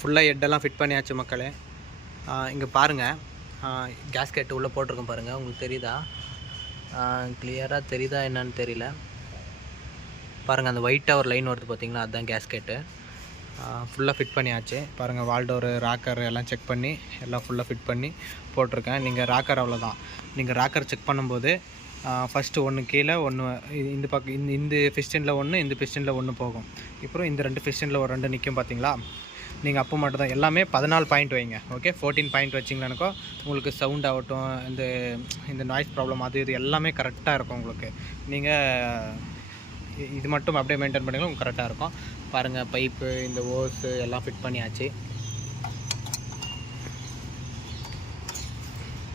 ஃபுல்லாக ஹெட்டெல்லாம் ஃபிட் பண்ணியாச்சு மக்களே. இங்கே பாருங்கள் கேஸ்கெட் உள்ளே போட்டிருக்கோம் பாருங்கள் உங்களுக்கு தெரியுதா? கிளியராக தெரியுதா என்னன்னு தெரியல. பாருங்கள் அந்த ஒயிட்டாக ஒரு லைன் வருது பார்த்தீங்களா அதுதான் கேஸ்கெட்டு ஃபுல்லாக ஃபிட் பண்ணியாச்சு. பாருங்கள் வால்டோரு ராக்கர் எல்லாம் செக் பண்ணி எல்லாம் ஃபுல்லாக ஃபிட் பண்ணி போட்டிருக்கேன். நீங்கள் ராக்கர் அவ்வளோதான் நீங்கள் ராக்கர் செக் பண்ணும்போது ஃபஸ்ட்டு ஒன்று கீழே ஒன்று இந்த பக்கம் இந்த இந்த பிஸ்டனில் ஒன்று இந்த பிஸ்டனில் ஒன்று போகும். அப்புறம் இந்த ரெண்டு பிஸ்டனில் ஒரு ரெண்டு நிற்கும் பார்த்தீங்களா நீங்கள் அப்போ மட்டும் தான் எல்லாமே பதினாலு பாயிண்ட் வைங்க. ஓகே ஃபோர்டீன் பாயிண்ட் வச்சிங்களேனுக்கோ உங்களுக்கு சவுண்ட் ஆகட்டும் இந்த இந்த நாய்ஸ் ப்ராப்ளம் அது இது எல்லாமே கரெக்டாக இருக்கும் உங்களுக்கு. நீங்கள் இது மட்டும் அப்படியே மெயின்டைன் பண்ணிங்கன்னா உங்களுக்கு கரெக்டாக இருக்கும். பாருங்கள் பைப்பு இந்த ஓஸு எல்லாம் ஃபிட் பண்ணியாச்சு.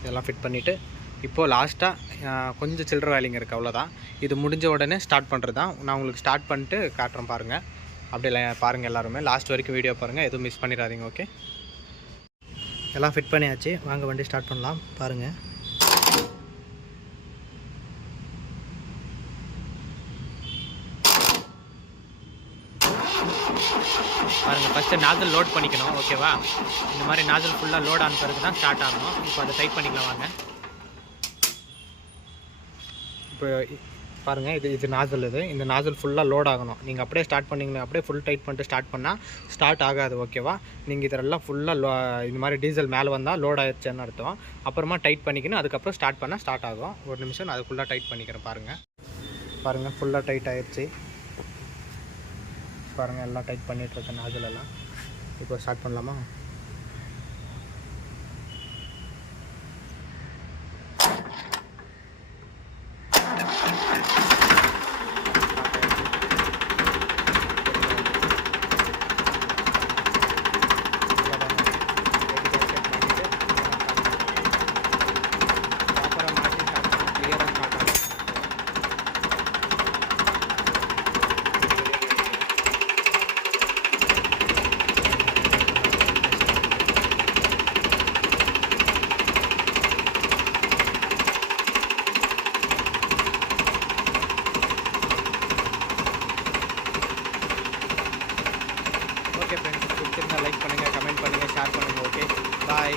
இதெல்லாம் ஃபிட் பண்ணிவிட்டு இப்போது லாஸ்ட்டாக கொஞ்சம் சில்லற வேலைங்க இருக்குது அவ்வளோதான் இது முடிஞ்ச உடனே ஸ்டார்ட் பண்ணுறது தான் நான் உங்களுக்கு ஸ்டார்ட் பண்ணிட்டு காட்டுறேன் பாருங்கள் அப்படி பாருங்கள் எல்லாருமே. லாஸ்ட் வரைக்கும் வீடியோ பாருங்கள் எதுவும் மிஸ் பண்ணிடாதீங்க ஓகே எல்லாம் ஃபிட் பண்ணியாச்சு. வாங்க வண்டி ஸ்டார்ட் பண்ணலாம். பாருங்கள் பாருங்கள் ஃபஸ்ட்டு நாஜல் லோட் பண்ணிக்கணும் ஓகேவா இந்த மாதிரி நாஜல் ஃபுல்லாக லோட் ஆன பிறகு தான் ஸ்டார்ட் ஆகணும். இப்போ அதை டைட் பண்ணிக்கலாம் வாங்க. இப்போ பாருங்கள் இது இது நாசல் இது. இந்த நாசல் ஃபுல்லாக லோட் ஆகணும். நீங்கள் அப்படியே ஸ்டார்ட் பண்ணிங்கன்னா அப்படியே ஃபுல் டைட் பண்ணிட்டு ஸ்டார்ட் பண்ணால் ஸ்டார்ட் ஆகாது ஓகேவா நீங்கள் இதெல்லாம் ஃபுல்லாக லோ இந்த மாதிரி டீசல் மேலே வந்தால் லோட் ஆயிடுச்சுன்னு அர்த்தம். அப்புறமா டைட் பண்ணிக்கணும் அதுக்கப்புறம் ஸ்டார்ட் பண்ணால் ஸ்டார்ட் ஆகும். ஒரு நிமிஷம் நான் அதுக்குள்ளே டைட் பண்ணிக்கிறேன் பாருங்கள் பாருங்கள் ஃபுல்லாக டைட் ஆயிடுச்சு பாருங்கள் எல்லாம் டைட் பண்ணிகிட்ருக்கேன் நாஜலெல்லாம் இப்போ ஸ்டார்ட் பண்ணலாமா? ஓகே ஃப்ரெண்ட்ஸ் பிடிச்சிருந்தா லைக் பண்ணுங்கள் கமெண்ட் பண்ணுங்கள் ஷேர் பண்ணுங்கள் ஓகே பாய்